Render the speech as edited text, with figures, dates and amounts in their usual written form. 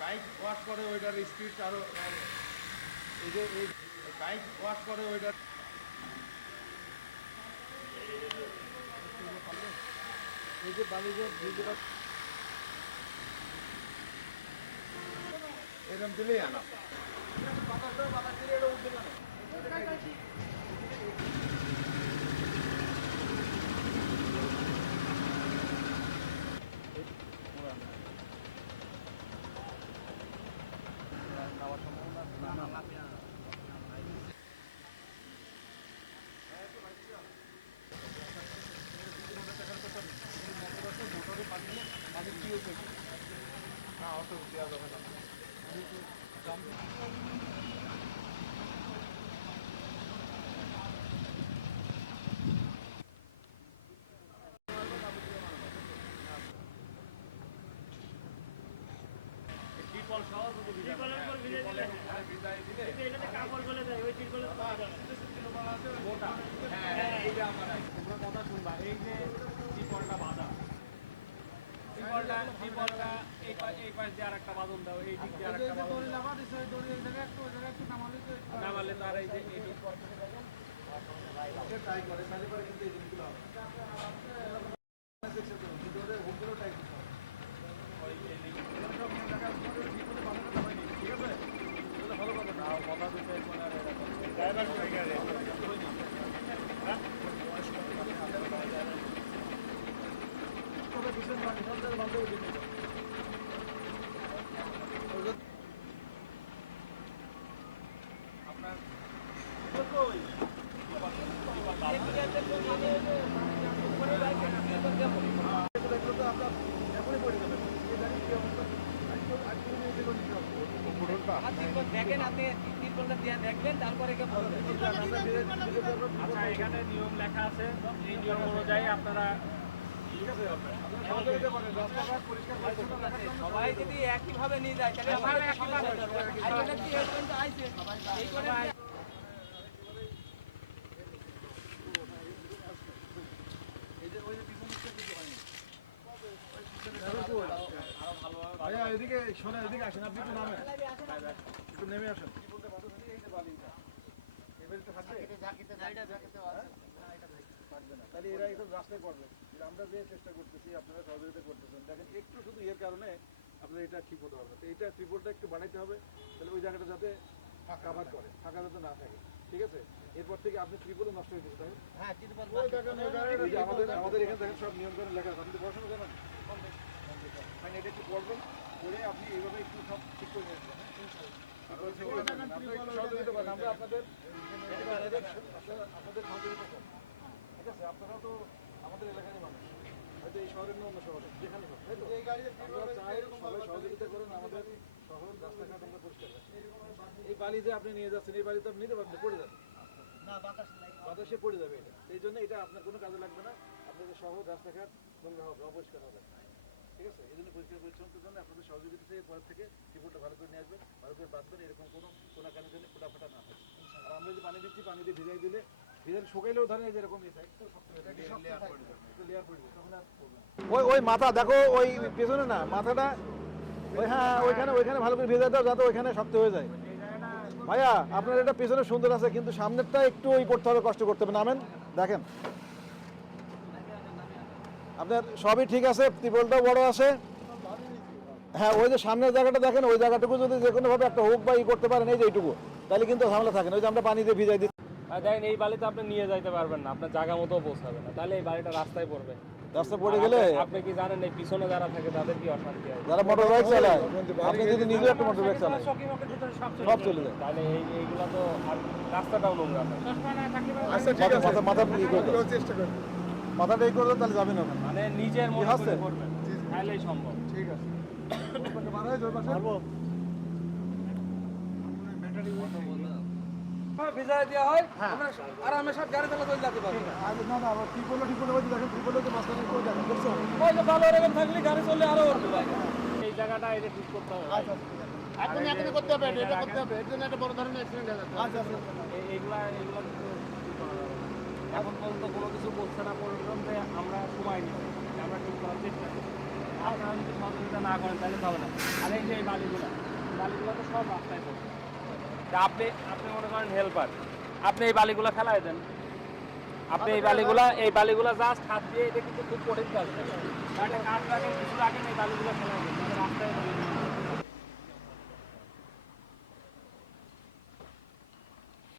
Bike wash করে ওইটার speed আরো এই যে এই বাইক ওয়াশ করে ওইটার এই যে বালি যে ভিডিওটা এরকম দিলেই আনা বাতাস দিলে এটা উঠবে না। নামালে তার এই যে ট্রাই করে তাহলে পরে কিন্তু এই জিনিসগুলো হবে দেখেন আপনি তিরপলটা দিয়ে দেখবেন তারপরে আচ্ছা এখানে নিয়ম লেখা আছে এই নিয়ম অনুযায়ী আপনারা সবাই যদি একইভাবে নিয়ে যায় তাহলে ভাইয়া এদিকে শোনা এদিকে আসেন আপনি একটু নামেন একটু নেমে আসেন তাহলে এরা একদম রাস্তায় পড়বে আমরা যে চেষ্টা করতেছি আপনারা সহযোগিতা করতেছেন দেখেন একটু শুধু এর কারণে আপনার এটা ঠিক হতে পারবে তো এইটা ত্রিপলটা একটু বানাইতে হবে তাহলে ওই জায়গাটা যাতে কাভার করে ফাঁকা যাতে না থাকে ঠিক আছে এরপর থেকে আপনি ত্রিপলও নষ্ট হয়ে গেছে তাই আমাদের এখানে দেখেন সব নিয়ন্ত্রণে লেখা আছে আপনি পড়াশোনা জানেন এটা একটু পড়বেন পড়ে আপনি এইভাবে একটু সব ঠিক করে নিয়ে আসবেন সহযোগিতা করেন আমরা আপনাদের সহযোগিতা করেন ঠিক আছে আপনারা তো আমাদের এলাকারই মানুষ হয়তো এই শহরের অন্য শহরে যেখানে সবাই সহযোগিতা করেন আমাদের শহর রাস্তাঘাট আমরা পরিষ্কার রাখি এই বালি যে আপনি নিয়ে যাচ্ছেন এই বালি তো আপনি নিতে পারবেন পড়ে যাবে বাতাসে পড়ে যাবে এটা এই জন্য এটা আপনার কোনো কাজে লাগবে না আপনাদের শহর রাস্তাঘাট নোংরা হবে অপরিষ্কার হবে ঠিক আছে এই জন্য পরিষ্কার পরিচ্ছন্নতার জন্য আপনাদের সহযোগিতা থেকে পরের থেকে রিপোর্টটা ভালো করে নিয়ে আসবেন ভালো করে বাঁধবেন এরকম কোনো কানের জন্য ফোটা না হয় আর আমরা যে পানি দিচ্ছি পানি দিয়ে ভিজাই দিলে ভিজাই শুকাইলেও ধরেন যেরকম ওই মাথা দেখো ওই পেছনে না মাথাটা ওই হ্যাঁ ওইখানে ভালো করে ভেজে দাও যাতে ওইখানে শক্ত হয়ে যায় ভাইয়া আপনার এটা পেছনে সুন্দর আছে কিন্তু সামনেরটা একটু ওই করতে হবে কষ্ট করতে হবে নামেন দেখেন আপনার সবই ঠিক আছে ত্রিপলটাও বড় আছে হ্যাঁ ওই যে সামনের জায়গাটা দেখেন ওই জায়গাটুকু যদি যে কোনোভাবে একটা হোক বা ই করতে পারেন এই যে এইটুকু তাহলে কিন্তু ঝামেলা থাকে না ওই যে আমরা পানি দিয়ে ভিজাই দিই দেখেন এই বালিতে আপনি নিয়ে যাইতে পারবেন না আপনার জায়গা মতো পৌঁছাবে না তাহলে এই বালিটা রাস্তায় পড়বে রাস্তা পড়ে গেলে আপনি কি জানেন এই পিছনে যারা থাকে তাদের কি অশান্তি হয় যারা মোটর বাইক চালায় আপনি যদি নিজে একটা মোটর বাইক চালান সব চলে যায় তাহলে এইগুলো তো আর রাস্তাটাও নোংরা হয় আচ্ছা ঠিক আছে মাথা ই করে চেষ্টা করুন মাথাটা এই করলে তাহলে যাবেন ওখানে মানে নিজের মতো করে করবেন তাহলেই সম্ভব ঠিক আছে মারা যায় পারবো ব্যাটারি ভিজা দেওয়া হয় আমরা আরামে সব গাড়ি চালা চলে যেতে পারবো না না ঠিক করলো ওই দেখেন ঠিক করলো যে মাঝখানে করে দেখেন দেখছো ওই যে ভালো এরকম থাকলে গাড়ি চললে আরো উঠবে ভাই এই জায়গাটা এটা ঠিক করতে হবে ভাই। এখন এখনই করতে হবে এটা করতে হবে এর জন্য একটা বড় ধরনের অ্যাক্সিডেন্ট হয়ে যাচ্ছে আচ্ছা আচ্ছা এগুলা এগুলা কিন্তু ঠিক করা যাবে না। এখন পর্যন্ত কোনো কিছু বলছে না পর্যন্ত আমরা সময় নিচ্ছি আমরা ঠিক করার চেষ্টা করি আপনারা যদি সহযোগিতা না করেন তাহলে হবে না আর এই যে এই বালিগুলো তো সব রাস্তায় পড়ছে তা আপনি আপনি মনে করেন হেল্পার আপনি এই বালিগুলো ফেলাই দেন আপনি এই বালিগুলা জাস্ট হাত দিয়ে এটা কিন্তু খুব কঠিন কাজ একটা কাজ রাখেন কিছু রাখেন এই বালিগুলো ফেলাই দেন মানে রাস্তায়